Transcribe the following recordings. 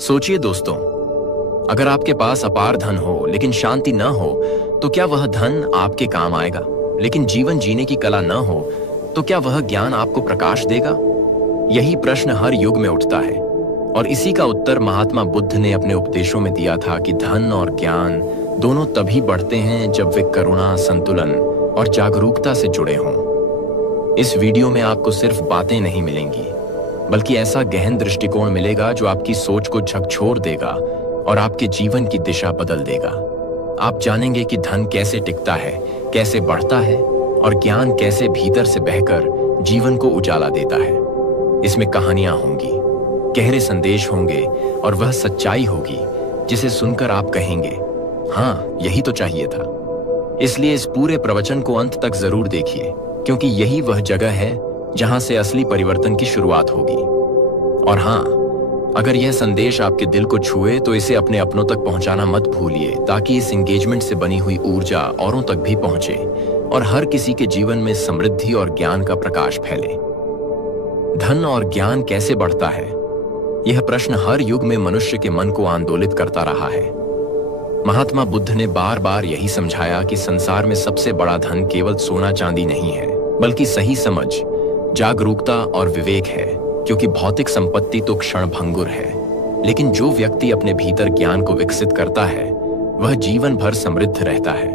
सोचिए दोस्तों, अगर आपके पास अपार धन हो लेकिन शांति न हो तो क्या वह धन आपके काम आएगा? लेकिन जीवन जीने की कला न हो तो क्या वह ज्ञान आपको प्रकाश देगा? यही प्रश्न हर युग में उठता है और इसी का उत्तर महात्मा बुद्ध ने अपने उपदेशों में दिया था कि धन और ज्ञान दोनों तभी बढ़ते हैं जब वे करुणा, संतुलन और जागरूकता से जुड़े हों। इस वीडियो में आपको सिर्फ बातें नहीं मिलेंगी, बल्कि ऐसा गहन दृष्टिकोण मिलेगा जो आपकी सोच को झकझोर देगा और आपके जीवन की दिशा बदल देगा। आप जानेंगे कि धन कैसे टिकता है, कैसे बढ़ता है और ज्ञान कैसे भीतर से बहकर जीवन को उजाला देता है। इसमें कहानियां होंगी, गहरे संदेश होंगे और वह सच्चाई होगी जिसे सुनकर आप कहेंगे, हाँ, यही तो चाहिए था। इसलिए इस पूरे प्रवचन को अंत तक जरूर देखिए, क्योंकि यही वह जगह है जहां से असली परिवर्तन की शुरुआत होगी। और हाँ, अगर यह संदेश आपके दिल को छुए तो इसे अपने अपनों तक पहुंचाना मत भूलिए, ताकि इस एंगेजमेंट से बनी हुई ऊर्जा औरों तक भी पहुंचे और हर किसी के जीवन में समृद्धि और ज्ञान का प्रकाश फैले। धन और ज्ञान कैसे बढ़ता है? यह प्रश्न हर युग में मनुष्य के मन को आंदोलित करता रहा है। महात्मा बुद्ध ने बार बार यही समझाया कि संसार में सबसे बड़ा धन केवल सोना चांदी नहीं है, बल्कि सही समझ, जागरूकता और विवेक है। क्योंकि भौतिक संपत्ति तो क्षण भंगुर है, लेकिन जो व्यक्ति अपने भीतर ज्ञान को विकसित करता है वह जीवन भर समृद्ध रहता है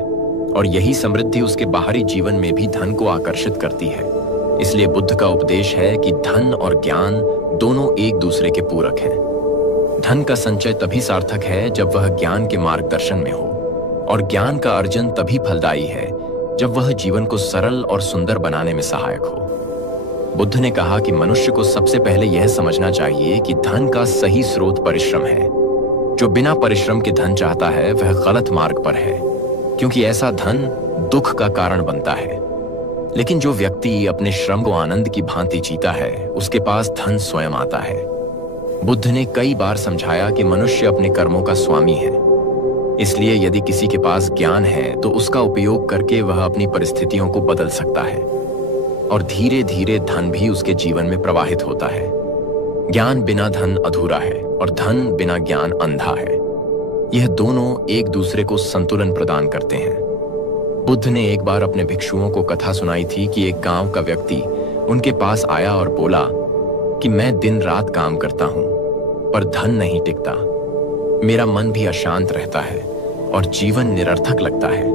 और यही समृद्धि उसके बाहरी जीवन में भी धन को आकर्षित करती है। इसलिए बुद्ध का उपदेश है कि धन और ज्ञान दोनों एक दूसरे के पूरक हैं। धन का संचय तभी सार्थक है जब वह ज्ञान के मार्गदर्शन में हो, और ज्ञान का अर्जन तभी फलदायी है जब वह जीवन को सरल और सुंदर बनाने में सहायक हो। बुद्ध ने कहा कि मनुष्य को सबसे पहले यह समझना चाहिए कि धन का सही स्रोत परिश्रम है। जो बिना परिश्रम के धन चाहता है वह गलत मार्ग पर है, क्योंकि ऐसा धन दुख का कारण बनता है। लेकिन जो व्यक्ति अपने श्रम को आनंद की भांति जीता है उसके पास धन स्वयं आता है। बुद्ध ने कई बार समझाया कि मनुष्य अपने कर्मों का स्वामी है। इसलिए यदि किसी के पास ज्ञान है तो उसका उपयोग करके वह अपनी परिस्थितियों को बदल सकता है और धीरे धीरे धन भी उसके जीवन में प्रवाहित होता है। ज्ञान बिना धन अधूरा है और धन बिना ज्ञान अंधा है। यह दोनों एक दूसरे को संतुलन प्रदान करते हैं। बुद्ध ने एक बार अपने भिक्षुओं को कथा सुनाई थी कि एक गांव का व्यक्ति उनके पास आया और बोला कि मैं दिन रात काम करता हूं पर धन नहीं टिकता। मेरा मन भी अशांत रहता है और जीवन निरर्थक लगता है।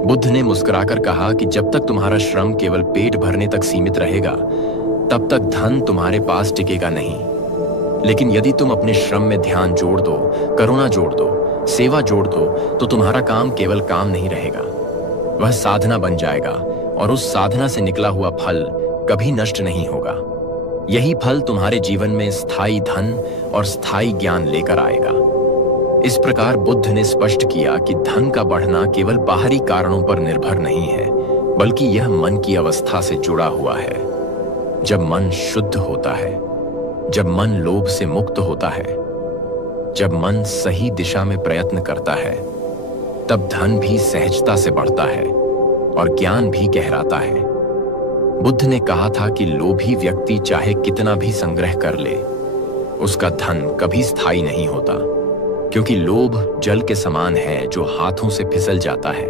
बुद्ध ने मुस्कुराकर कहा कि जब तक तुम्हारा श्रम केवल पेट भरने तक सीमित रहेगा तब तक धन तुम्हारे पास टिकेगा नहीं। लेकिन यदि तुम अपने श्रम में ध्यान जोड़ दो, करुणा जोड़ दो, सेवा जोड़ दो तो तुम्हारा काम केवल काम नहीं रहेगा, वह साधना बन जाएगा और उस साधना से निकला हुआ फल कभी नष्ट नहीं होगा। यही फल तुम्हारे जीवन में स्थायी धन और स्थायी ज्ञान लेकर आएगा। इस प्रकार बुद्ध ने स्पष्ट किया कि धन का बढ़ना केवल बाहरी कारणों पर निर्भर नहीं है, बल्कि यह मन की अवस्था से जुड़ा हुआ है। जब मन शुद्ध होता है, जब मन लोभ से मुक्त होता है, जब मन सही दिशा में प्रयत्न करता है, तब धन भी सहजता से बढ़ता है और ज्ञान भी गहराता है। बुद्ध ने कहा था कि लोभी व्यक्ति चाहे कितना भी संग्रह कर ले, उसका धन कभी स्थायी नहीं होता, क्योंकि लोभ जल के समान है जो हाथों से फिसल जाता है।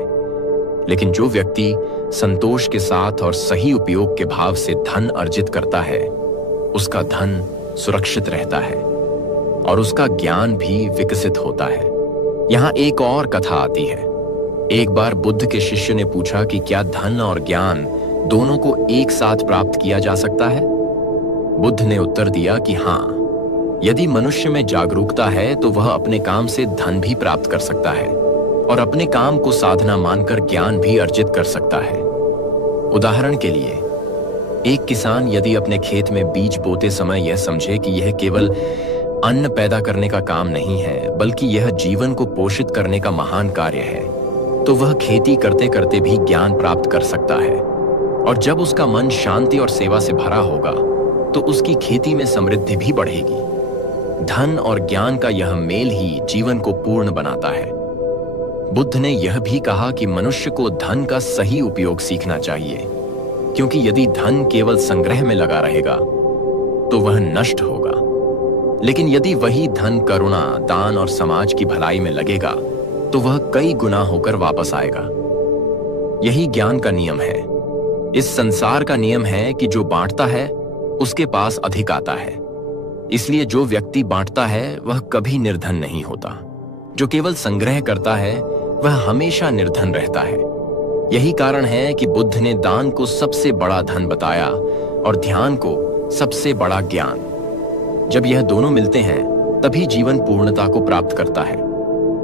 लेकिन जो व्यक्ति संतोष के साथ और सही उपयोग के भाव से धन अर्जित करता है उसका धन सुरक्षित रहता है और उसका ज्ञान भी विकसित होता है। यहाँ एक और कथा आती है। एक बार बुद्ध के शिष्य ने पूछा कि क्या धन और ज्ञान दोनों को एक साथ प्राप्त किया जा सकता है? बुद्ध ने उत्तर दिया कि हाँ, यदि मनुष्य में जागरूकता है तो वह अपने काम से धन भी प्राप्त कर सकता है और अपने काम को साधना मानकर ज्ञान भी अर्जित कर सकता है। उदाहरण के लिए, एक किसान यदि अपने खेत में बीज बोते समय यह समझे कि यह केवल अन्न पैदा करने का काम नहीं है, बल्कि यह जीवन को पोषित करने का महान कार्य है, तो वह खेती करते करते भी ज्ञान प्राप्त कर सकता है। और जब उसका मन शांति और सेवा से भरा होगा तो उसकी खेती में समृद्धि भी बढ़ेगी। धन और ज्ञान का यह मेल ही जीवन को पूर्ण बनाता है। बुद्ध ने यह भी कहा कि मनुष्य को धन का सही उपयोग सीखना चाहिए, क्योंकि यदि धन केवल संग्रह में लगा रहेगा तो वह नष्ट होगा। लेकिन यदि वही धन करुणा, दान और समाज की भलाई में लगेगा तो वह कई गुना होकर वापस आएगा। यही ज्ञान का नियम है। इस संसार का नियम है कि जो बांटता है उसके पास अधिक आता है। इसलिए जो व्यक्ति बांटता है वह कभी निर्धन नहीं होता। जो केवल संग्रह करता है वह हमेशा निर्धन रहता है। यही कारण है कि बुद्ध ने दान को सबसे बड़ा धन बताया और ध्यान को सबसे बड़ा ज्ञान। जब यह दोनों मिलते हैं तभी जीवन पूर्णता को प्राप्त करता है।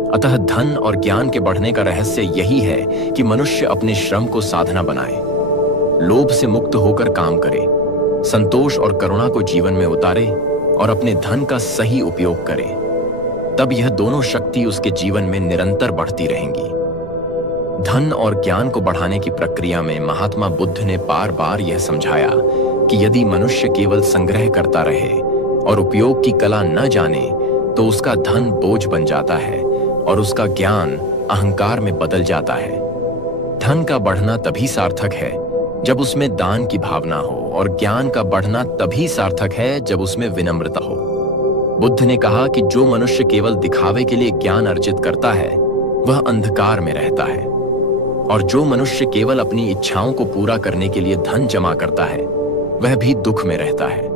अतः धन और ज्ञान के बढ़ने का रहस्य यही है कि मनुष्य अपने श्रम को साधना बनाए, लोभ से मुक्त होकर काम करे, संतोष और करुणा को जीवन में उतारे और अपने धन का सही उपयोग करे। तब यह दोनों शक्ति उसके जीवन में निरंतर बढ़ती रहेंगी। धन और ज्ञान को बढ़ाने की प्रक्रिया में महात्मा बुद्ध ने बार बार यह समझाया कि यदि मनुष्य केवल संग्रह करता रहे और उपयोग की कला न जाने तो उसका धन बोझ बन जाता है और उसका ज्ञान अहंकार में बदल जाता है। धन का बढ़ना तभी सार्थक है जब उसमें दान की भावना हो और ज्ञान का बढ़ना तभी सार्थक है जब उसमें विनम्रता हो। बुद्ध ने कहा कि जो मनुष्य केवल दिखावे के लिए ज्ञान अर्जित करता है वह अंधकार में रहता है, और जो मनुष्य केवल अपनी इच्छाओं को पूरा करने के लिए धन जमा करता है वह भी दुख में रहता है।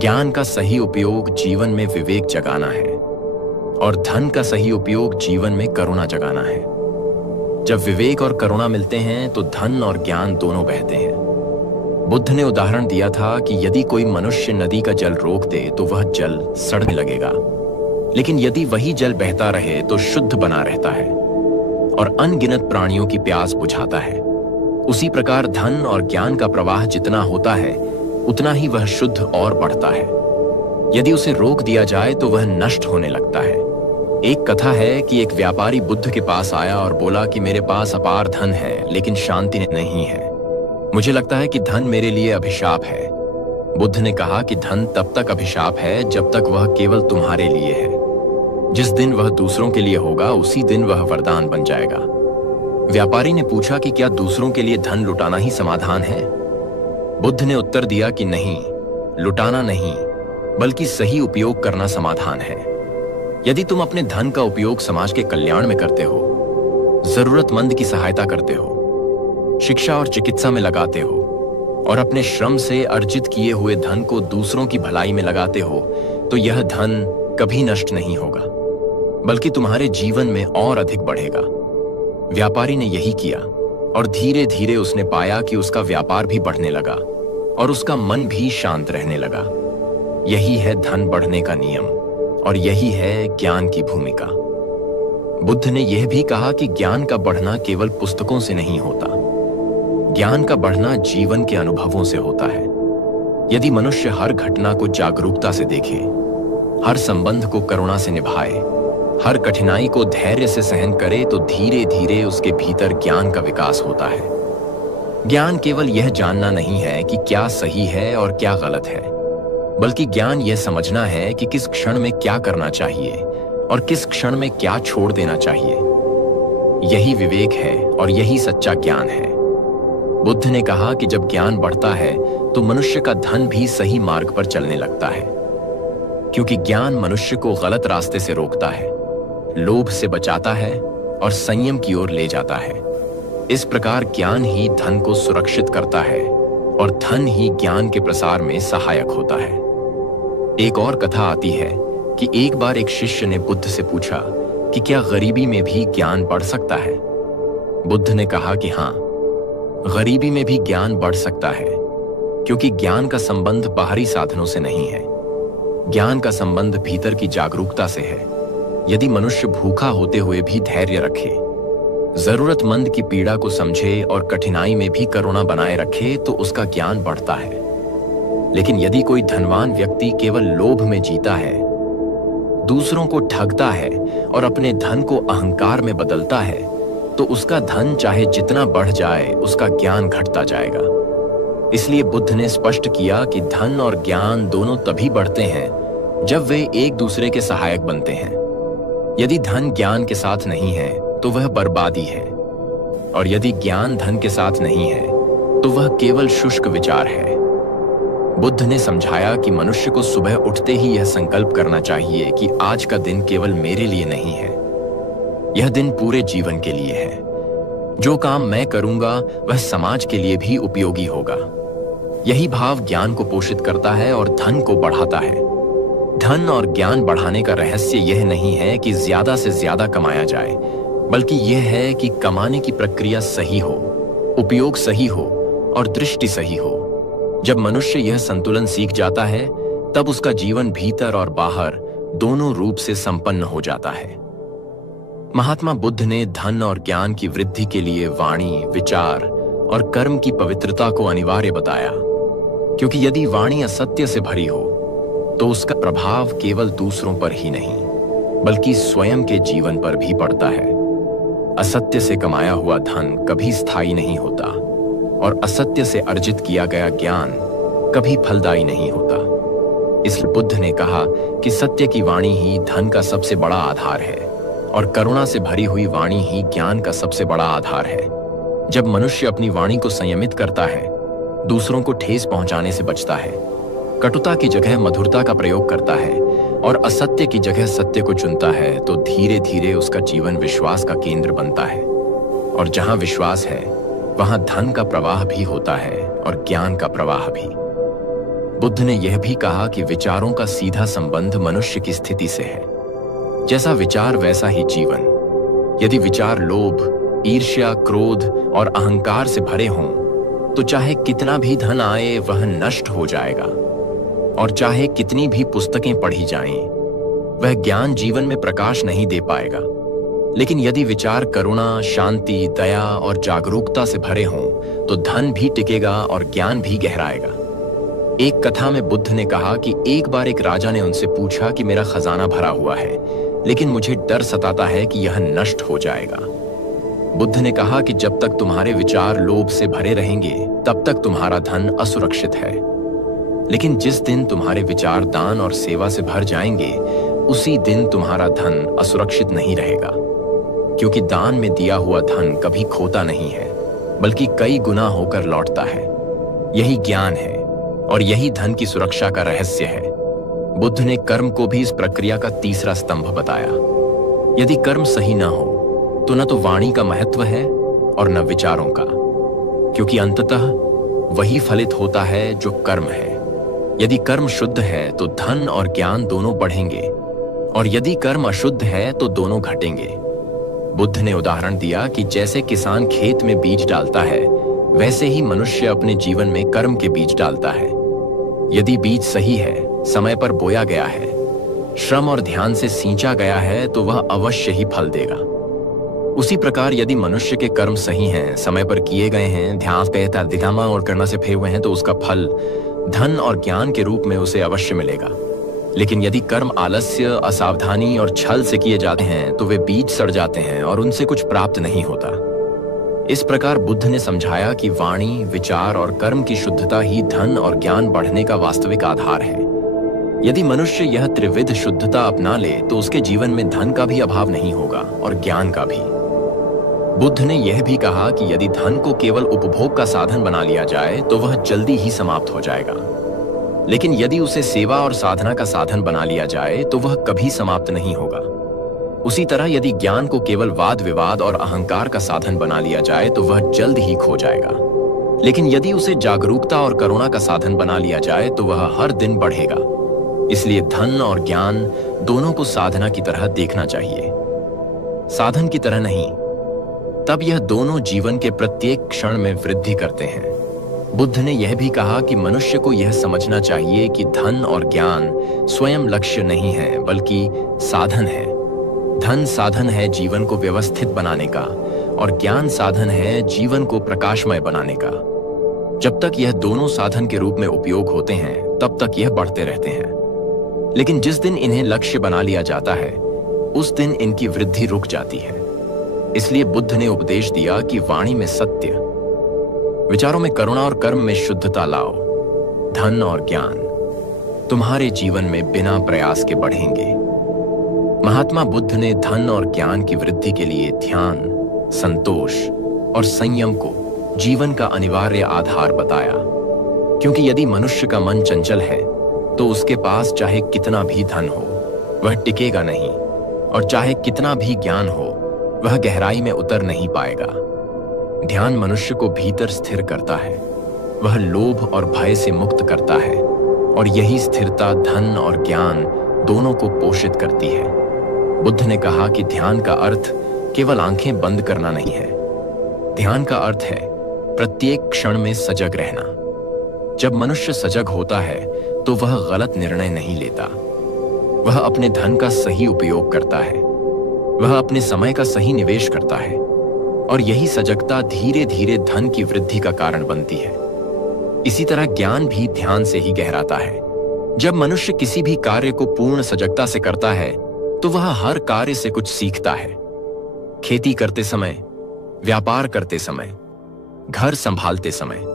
ज्ञान का सही उपयोग जीवन में विवेक जगाना है और धन का सही उपयोग जीवन में करुणा जगाना है। जब विवेक और करुणा मिलते हैं तो धन और ज्ञान दोनों बहते हैं। बुद्ध ने उदाहरण दिया था कि यदि कोई मनुष्य नदी का जल रोक दे तो वह जल सड़ने लगेगा, लेकिन यदि वही जल बहता रहे तो शुद्ध बना रहता है और अनगिनत प्राणियों की प्यास बुझाता है। उसी प्रकार धन और ज्ञान का प्रवाह जितना होता है उतना ही वह शुद्ध और बढ़ता है। यदि उसे रोक दिया जाए तो वह नष्ट होने लगता है। एक कथा है कि एक व्यापारी बुद्ध के पास आया और बोला कि मेरे पास अपार धन है लेकिन शांति नहीं है। मुझे लगता है कि धन मेरे लिए अभिशाप है। बुद्ध ने कहा कि धन तब तक अभिशाप है जब तक वह केवल तुम्हारे लिए है। जिस दिन वह दूसरों के लिए होगा उसी दिन वह वरदान बन जाएगा। व्यापारी ने पूछा कि क्या दूसरों के लिए धन लुटाना ही समाधान है? बुद्ध ने उत्तर दिया कि नहीं, लुटाना नहीं बल्कि सही उपयोग करना समाधान है। यदि तुम अपने धन का उपयोग समाज के कल्याण में करते हो, जरूरतमंद की सहायता करते हो, शिक्षा और चिकित्सा में लगाते हो और अपने श्रम से अर्जित किए हुए धन को दूसरों की भलाई में लगाते हो, तो यह धन कभी नष्ट नहीं होगा बल्कि तुम्हारे जीवन में और अधिक बढ़ेगा। व्यापारी ने यही किया और धीरे धीरे उसने पाया कि उसका व्यापार भी बढ़ने लगा और उसका मन भी शांत रहने लगा। यही है धन बढ़ने का नियम और यही है ज्ञान की भूमिका। बुद्ध ने यह भी कहा कि ज्ञान का बढ़ना केवल पुस्तकों से नहीं होता, ज्ञान का बढ़ना जीवन के अनुभवों से होता है। यदि मनुष्य हर घटना को जागरूकता से देखे, हर संबंध को करुणा से निभाए, हर कठिनाई को धैर्य से सहन करे तो धीरे धीरे उसके भीतर ज्ञान का विकास होता है। ज्ञान केवल यह जानना नहीं है कि क्या सही है और क्या गलत है, बल्कि ज्ञान यह समझना है कि किस क्षण में क्या करना चाहिए और किस क्षण में क्या छोड़ देना चाहिए। यही विवेक है और यही सच्चा ज्ञान है। बुद्ध ने कहा कि जब ज्ञान बढ़ता है तो मनुष्य का धन भी सही मार्ग पर चलने लगता है, क्योंकि ज्ञान मनुष्य को गलत रास्ते से रोकता है, लोभ से बचाता है और संयम की ओर ले जाता है। इस प्रकार ज्ञान ही धन को सुरक्षित करता है और धन ही ज्ञान के प्रसार में सहायक होता है। एक और कथा आती है कि एक बार एक शिष्य ने बुद्ध से पूछा कि क्या गरीबी में भी ज्ञान बढ़ सकता है? बुद्ध ने कहा कि हाँ, गरीबी में भी ज्ञान बढ़ सकता है, क्योंकि ज्ञान का संबंध बाहरी साधनों से नहीं है। ज्ञान का संबंध भीतर की जागरूकता से है। यदि मनुष्य भूखा होते हुए भी धैर्य रखे, जरूरतमंद की पीड़ा को समझे और कठिनाई में भी करुणा बनाए रखे तो उसका ज्ञान बढ़ता है। लेकिन यदि कोई धनवान व्यक्ति केवल लोभ में जीता है, दूसरों को ठगता है और अपने धन को अहंकार में बदलता है, तो उसका धन चाहे जितना बढ़ जाए उसका ज्ञान घटता जाएगा। इसलिए बुद्ध ने स्पष्ट किया कि धन और ज्ञान दोनों तभी बढ़ते हैं जब वे एक दूसरे के सहायक बनते हैं। यदि धन ज्ञान के साथ नहीं है तो वह बर्बादी है, और यदि ज्ञान धन के साथ नहीं है तो वह केवल शुष्क विचार है। बुद्ध ने समझाया कि मनुष्य को सुबह उठते ही यह संकल्प करना चाहिए कि आज का दिन केवल मेरे लिए नहीं है, यह दिन पूरे जीवन के लिए है। जो काम मैं करूंगा वह समाज के लिए भी उपयोगी होगा। यही भाव ज्ञान को पोषित करता है और धन को बढ़ाता है। धन और ज्ञान बढ़ाने का रहस्य यह नहीं है कि ज्यादा से ज्यादा कमाया जाए, बल्कि यह है कि कमाने की प्रक्रिया सही हो, उपयोग सही हो और दृष्टि सही हो। जब मनुष्य यह संतुलन सीख जाता है, तब उसका जीवन भीतर और बाहर दोनों रूप से संपन्न हो जाता है। महात्मा बुद्ध ने धन और ज्ञान की वृद्धि के लिए वाणी, विचार और कर्म की पवित्रता को अनिवार्य बताया, क्योंकि यदि वाणी असत्य से भरी हो तो उसका प्रभाव केवल दूसरों पर ही नहीं, बल्कि स्वयं के जीवन पर भी पड़ता है। असत्य से कमाया हुआ धन कभी स्थायी नहीं होता और असत्य से अर्जित किया गया ज्ञान कभी फलदायी नहीं होता। इसलिए बुद्ध ने कहा कि सत्य की वाणी ही धन का सबसे बड़ा आधार है और करुणा से भरी हुई वाणी ही ज्ञान का सबसे बड़ा आधार है। जब मनुष्य अपनी वाणी को संयमित करता है, दूसरों को ठेस पहुंचाने से बचता है, कटुता की जगह मधुरता का प्रयोग करता है और असत्य की जगह सत्य को चुनता है, तो धीरे धीरे उसका जीवन विश्वास का केंद्र बनता है। और जहां विश्वास है, वहां धन का प्रवाह भी होता है और ज्ञान का प्रवाह भी। बुद्ध ने यह भी कहा कि विचारों का सीधा संबंध मनुष्य की स्थिति से है। जैसा विचार वैसा ही जीवन। यदि विचार लोभ, ईर्ष्या, क्रोध और अहंकार से भरे हों, तो चाहे कितना भी धन आए वह नष्ट हो जाएगा, और चाहे कितनी भी पुस्तकें पढ़ी जाएं, वह ज्ञान जीवन में प्रकाश नहीं दे पाएगा। लेकिन यदि विचार करुणा, शांति, दया और जागरूकता से भरे हों, तो धन भी टिकेगा और ज्ञान भी गहराएगा। एक कथा में बुद्ध ने कहा कि एक बार एक राजा ने उनसे पूछा कि मेरा खजाना भरा हुआ है, लेकिन मुझे डर सताता है कि यह नष्ट हो जाएगा। बुद्ध ने कहा कि जब तक तुम्हारे विचार लोभ से भरे रहेंगे, तब तक तुम्हारा धन असुरक्षित है। लेकिन जिस दिन तुम्हारे विचार दान और सेवा से भर जाएंगे, उसी दिन तुम्हारा धन असुरक्षित नहीं रहेगा, क्योंकि दान में दिया हुआ धन कभी खोता नहीं है, बल्कि कई गुना होकर लौटता है। यही ज्ञान है और यही धन की सुरक्षा का रहस्य है। बुद्ध ने कर्म को भी इस प्रक्रिया का तीसरा स्तंभ बताया। यदि कर्म सही ना हो, तो न तो वाणी का महत्व है और न विचारों का, क्योंकि अंततः वही फलित होता है जो कर्म है। यदि कर्म शुद्ध है तो धन और ज्ञान दोनों बढ़ेंगे, और यदि कर्म अशुद्ध है तो दोनों घटेंगे। बुद्ध ने उदाहरण दिया कि जैसे किसान खेत में बीज डालता है, वैसे ही मनुष्य अपने जीवन में कर्म के बीज डालता है। यदि बीज सही है, समय पर बोया गया है, श्रम और ध्यान से सींचा गया है, तो वह अवश्य ही फल देगा। उसी प्रकार यदि मनुष्य के कर्म सही हैं, समय पर किए गए हैं, ध्यान पे दिखामा और करना से फेर हुए हैं, तो उसका फल धन और ज्ञान के रूप में उसे अवश्य मिलेगा। लेकिन यदि कर्म आलस्य, असावधानी और छल से किए जाते हैं, तो वे बीज सड़ जाते हैं और उनसे कुछ प्राप्त नहीं होता। इस प्रकार बुद्ध ने समझाया कि वाणी, विचार और कर्म की शुद्धता ही धन और ज्ञान बढ़ने का वास्तविक आधार है। यदि मनुष्य यह त्रिविध शुद्धता अपना ले, तो उसके जीवन में धन का भी अभाव नहीं होगा और ज्ञान का भी। बुद्ध ने यह भी कहा कि यदि धन को केवल उपभोग का साधन बना लिया जाए, तो वह जल्दी ही समाप्त हो जाएगा। लेकिन यदि उसे सेवा और साधना का साधन बना लिया जाए, तो वह कभी समाप्त नहीं होगा। उसी तरह यदि ज्ञान को केवल वाद विवाद और अहंकार का साधन बना लिया जाए, तो वह जल्द ही खो जाएगा। लेकिन यदि उसे जागरूकता और करुणा का साधन बना लिया जाए, तो वह हर दिन बढ़ेगा। इसलिए धन और ज्ञान दोनों को साधना की तरह देखना चाहिए, साधन की तरह नहीं। तब यह दोनों जीवन के प्रत्येक क्षण में वृद्धि करते हैं। बुद्ध ने यह भी कहा कि मनुष्य को यह समझना चाहिए कि धन और ज्ञान स्वयं लक्ष्य नहीं है, बल्कि साधन है। धन साधन है जीवन को व्यवस्थित बनाने का, और ज्ञान साधन है जीवन को प्रकाशमय बनाने का। जब तक यह दोनों साधन के रूप में उपयोग होते हैं, तब तक यह बढ़ते रहते हैं। लेकिन जिस दिन इन्हें लक्ष्य बना लिया जाता है, उस दिन इनकी वृद्धि रुक जाती है। इसलिए बुद्ध ने उपदेश दिया कि वाणी में सत्य, विचारों में करुणा और कर्म में शुद्धता लाओ। धन और ज्ञान तुम्हारे जीवन में बिना प्रयास के बढ़ेंगे। महात्मा बुद्ध ने धन और ज्ञान की वृद्धि के लिए ध्यान, संतोष और संयम को जीवन का अनिवार्य आधार बताया, क्योंकि यदि मनुष्य का मन चंचल है तो उसके पास चाहे कितना भी धन हो वह टिकेगा नहीं, और चाहे कितना भी ज्ञान हो वह गहराई में उतर नहीं पाएगा। ध्यान मनुष्य को भीतर स्थिर करता है, वह लोभ और भय से मुक्त करता है, और यही स्थिरता धन और ज्ञान दोनों को पोषित करती है। बुद्ध ने कहा कि ध्यान का अर्थ केवल आंखें बंद करना नहीं है। ध्यान का अर्थ है प्रत्येक क्षण में सजग रहना। जब मनुष्य सजग होता है तो वह गलत निर्णय नहीं लेता, वह अपने धन का सही उपयोग करता है, वह अपने समय का सही निवेश करता है, और यही सजगता धीरे धीरे धन की वृद्धि का कारण बनती है। इसी तरह ज्ञान भी ध्यान से ही गहराता है। जब मनुष्य किसी भी कार्य को पूर्ण सजगता से करता है तो वह हर कार्य से कुछ सीखता है। खेती करते समय, व्यापार करते समय, घर संभालते समय,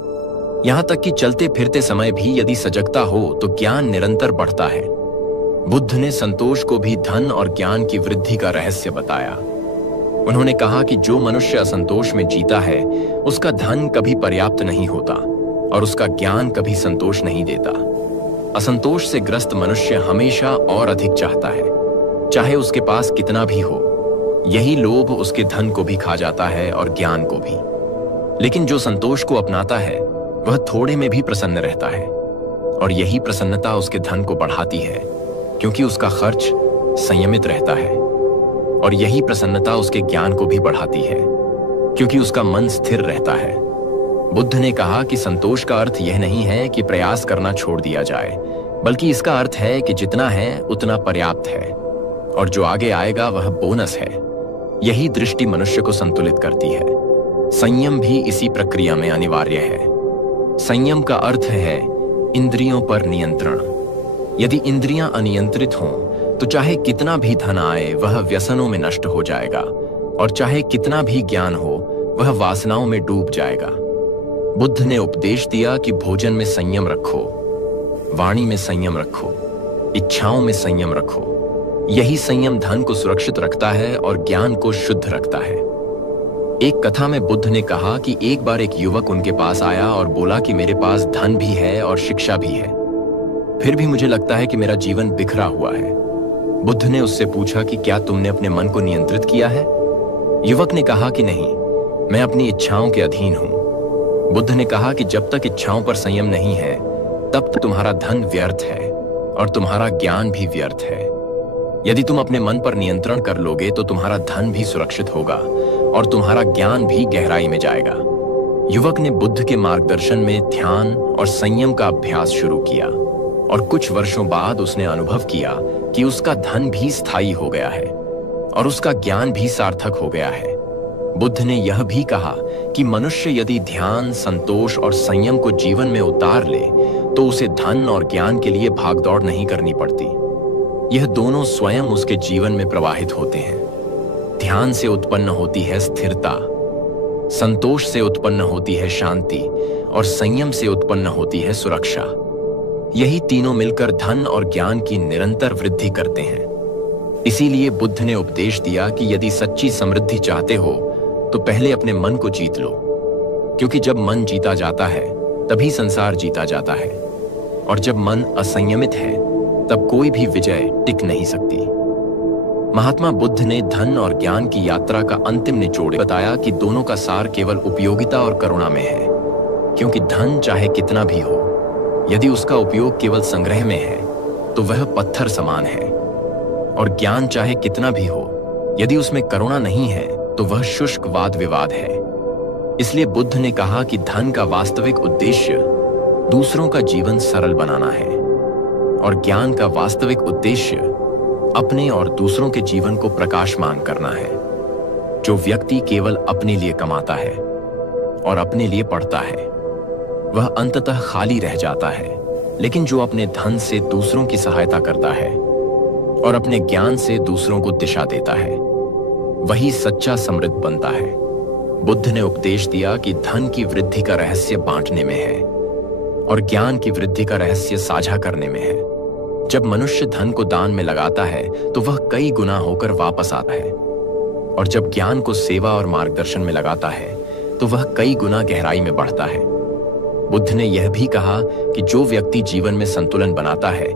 यहां तक कि चलते फिरते समय भी यदि सजगता हो तो ज्ञान निरंतर बढ़ता है। बुद्ध ने संतोष को भी धन और ज्ञान की वृद्धि का रहस्य बताया। उन्होंने कहा कि जो मनुष्य असंतोष में जीता है उसका धन कभी पर्याप्त नहीं होता और उसका ज्ञान कभी संतोष नहीं देता। असंतोष से ग्रस्त मनुष्य हमेशा और अधिक चाहता है, चाहे उसके पास कितना भी हो। यही लोभ उसके धन को भी खा जाता है और ज्ञान को भी। लेकिन जो संतोष को अपनाता है वह थोड़े में भी प्रसन्न रहता है, और यही प्रसन्नता उसके धन को बढ़ाती है, क्योंकि उसका खर्च संयमित रहता है, और यही प्रसन्नता उसके ज्ञान को भी बढ़ाती है, क्योंकि उसका मन स्थिर रहता है। बुद्ध ने कहा कि संतोष का अर्थ यह नहीं है कि प्रयास करना छोड़ दिया जाए, बल्कि इसका अर्थ है कि जितना है उतना पर्याप्त है, और जो आगे आएगा वह बोनस है। यही दृष्टि मनुष्य को संतुलित करती है। संयम भी इसी प्रक्रिया में अनिवार्य है। संयम का अर्थ है इंद्रियों पर नियंत्रण। यदि इंद्रियां अनियंत्रित हों तो चाहे कितना भी धन आए वह व्यसनों में नष्ट हो जाएगा, और चाहे कितना भी ज्ञान हो वह वासनाओं में डूब जाएगा। बुद्ध ने उपदेश दिया कि भोजन में संयम रखो, वाणी में संयम रखो, इच्छाओं में संयम रखो। यही संयम धन को सुरक्षित रखता है और ज्ञान को शुद्ध रखता है। एक कथा में बुद्ध ने कहा कि एक बार एक युवक उनके पास आया और बोला कि मेरे पास धन भी है और शिक्षा भी है, फिर भी मुझे लगता है कि मेरा जीवन बिखरा हुआ है। बुद्ध ने उससे पूछा कि क्या तुमने अपने मन को नियंत्रित किया है? युवक ने कहा कि नहीं, मैं अपनी इच्छाओं के अधीन हूं। बुद्ध ने कहा कि जब तक इच्छाओं पर संयम नहीं है तब तक तुम्हारा धन व्यर्थ है और तुम्हारा ज्ञान भी व्यर्थ है। यदि तुम अपने मन पर नियंत्रण कर लोगे तो तुम्हारा धन भी सुरक्षित होगा और तुम्हारा ज्ञान भी गहराई में जाएगा। युवक ने बुद्ध के मार्गदर्शन में ध्यान और संयम का अभ्यास शुरू किया, और कुछ वर्षों बाद उसने अनुभव किया कि उसका धन भी स्थायी हो गया है और उसका ज्ञान भी सार्थक हो गया है। बुद्ध ने यह भी कहा कि मनुष्य यदि ध्यान, संतोष और संयम को जीवन में उतार ले तो उसे धन और ज्ञान के लिए भागदौड़ नहीं करनी पड़ती। यह दोनों स्वयं उसके जीवन में प्रवाहित होते हैं। ध्यान से उत्पन्न होती है स्थिरता, संतोष से उत्पन्न होती है शांति, और संयम से उत्पन्न होती है सुरक्षा। यही तीनों मिलकर धन और ज्ञान की निरंतर वृद्धि करते हैं। इसीलिए बुद्ध ने उपदेश दिया कि यदि सच्ची समृद्धि चाहते हो तो पहले अपने मन को जीत लो, क्योंकि जब मन जीता जाता है तभी संसार जीता जाता है, और जब मन असंयमित है तब कोई भी विजय टिक नहीं सकती। महात्मा बुद्ध ने धन और ज्ञान की यात्रा का अंतिम निचोड़ बताया कि दोनों का सार केवल उपयोगिता और करुणा में है, क्योंकि धन चाहे कितना भी हो, यदि उसका उपयोग केवल संग्रह में है तो वह पत्थर समान है, और ज्ञान चाहे कितना भी हो, यदि उसमें करुणा नहीं है तो वह शुष्क वाद विवाद है। इसलिए बुद्ध ने कहा कि धन का वास्तविक उद्देश्य दूसरों का जीवन सरल बनाना है, और ज्ञान का वास्तविक उद्देश्य अपने और दूसरों के जीवन को प्रकाशमान करना है। जो व्यक्ति केवल अपने लिए कमाता है और अपने लिए पढ़ता है वह अंततः खाली रह जाता है, लेकिन जो अपने धन से दूसरों की सहायता करता है और अपने ज्ञान से दूसरों को दिशा देता है वही सच्चा समृद्ध बनता है। बुद्ध ने उपदेश दिया कि धन की वृद्धि का रहस्य बांटने में है और ज्ञान की वृद्धि का रहस्य साझा करने में है। जब मनुष्य धन को दान में लगाता है तो वह कई गुना होकर वापस आता है, और जब ज्ञान को सेवा और मार्गदर्शन में लगाता है तो वह कई गुना गहराई में बढ़ता है। बुद्ध ने यह भी कहा कि जो व्यक्ति जीवन में संतुलन बनाता है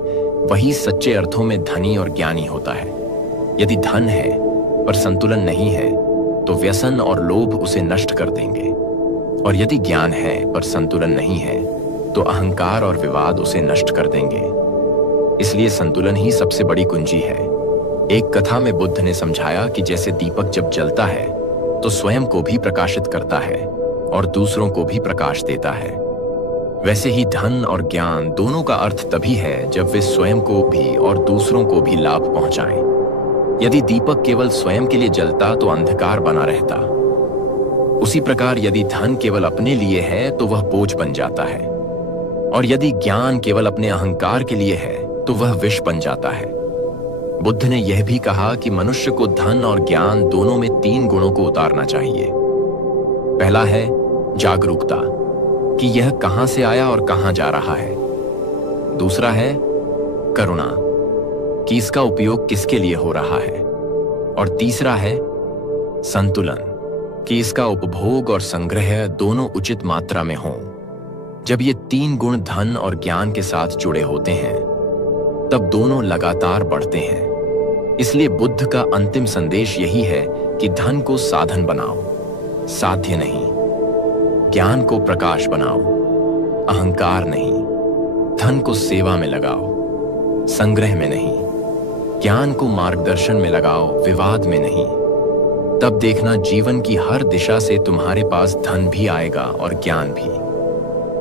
वही सच्चे अर्थों में धनी और ज्ञानी होता है। यदि धन है पर संतुलन नहीं है तो व्यसन और लोभ उसे नष्ट कर देंगे, और यदि ज्ञान है पर संतुलन नहीं है तो अहंकार और विवाद उसे नष्ट कर देंगे। इसलिए संतुलन ही सबसे बड़ी कुंजी है। एक कथा में बुद्ध ने समझाया कि जैसे दीपक जब जलता है तो स्वयं को भी प्रकाशित करता है और दूसरों को भी प्रकाश देता है, वैसे ही धन और ज्ञान दोनों का अर्थ तभी है जब वे स्वयं को भी और दूसरों को भी लाभ पहुंचाएं। यदि दीपक केवल स्वयं के लिए जलता तो अंधकार बना रहता। उसी प्रकार यदि धन केवल अपने लिए है तो वह बोझ बन जाता है, और यदि ज्ञान केवल अपने अहंकार के लिए है तो वह विष बन जाता है। बुद्ध ने यह भी कहा कि मनुष्य को धन और ज्ञान दोनों में 3 गुणों को उतारना चाहिए। पहला है जागरूकता कि यह कहां से आया और कहां जा रहा है। दूसरा है करुणा कि इसका उपयोग किसके लिए हो रहा है। और तीसरा है संतुलन कि इसका उपभोग और संग्रह दोनों उचित मात्रा में हों। जब ये 3 गुण धन और ज्ञान के साथ जुड़े होते हैं तब दोनों लगातार बढ़ते हैं। इसलिए बुद्ध का अंतिम संदेश यही है कि धन को साधन बनाओ, साध्य नहीं। ज्ञान को प्रकाश बनाओ, अहंकार नहीं। धन को सेवा में लगाओ, संग्रह में नहीं। ज्ञान को मार्गदर्शन में लगाओ, विवाद में नहीं। तब देखना जीवन की हर दिशा से तुम्हारे पास धन भी आएगा और ज्ञान भी,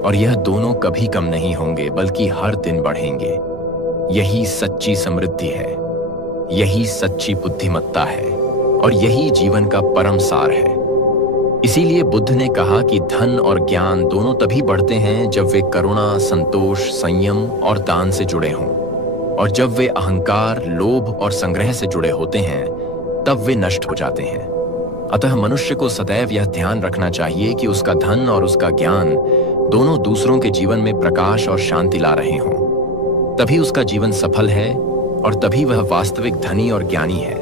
और यह दोनों कभी कम नहीं होंगे बल्कि हर दिन बढ़ेंगे। यही सच्ची समृद्धि है, यही सच्ची बुद्धिमत्ता है, और यही जीवन का परम सार है। इसीलिए बुद्ध ने कहा कि धन और ज्ञान दोनों तभी बढ़ते हैं जब वे करुणा, संतोष, संयम और दान से जुड़े हों, और जब वे अहंकार, लोभ और संग्रह से जुड़े होते हैं तब वे नष्ट हो जाते हैं। अतः मनुष्य को सदैव यह ध्यान रखना चाहिए कि उसका धन और उसका ज्ञान दोनों दूसरों के जीवन में प्रकाश और शांति ला रहे हों। तभी उसका जीवन सफल है और तभी वह वास्तविक धनी और ज्ञानी है।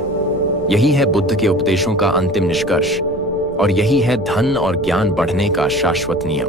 यही है बुद्ध के उपदेशों का अंतिम निष्कर्ष, और यही है धन और ज्ञान बढ़ने का शाश्वत नियम।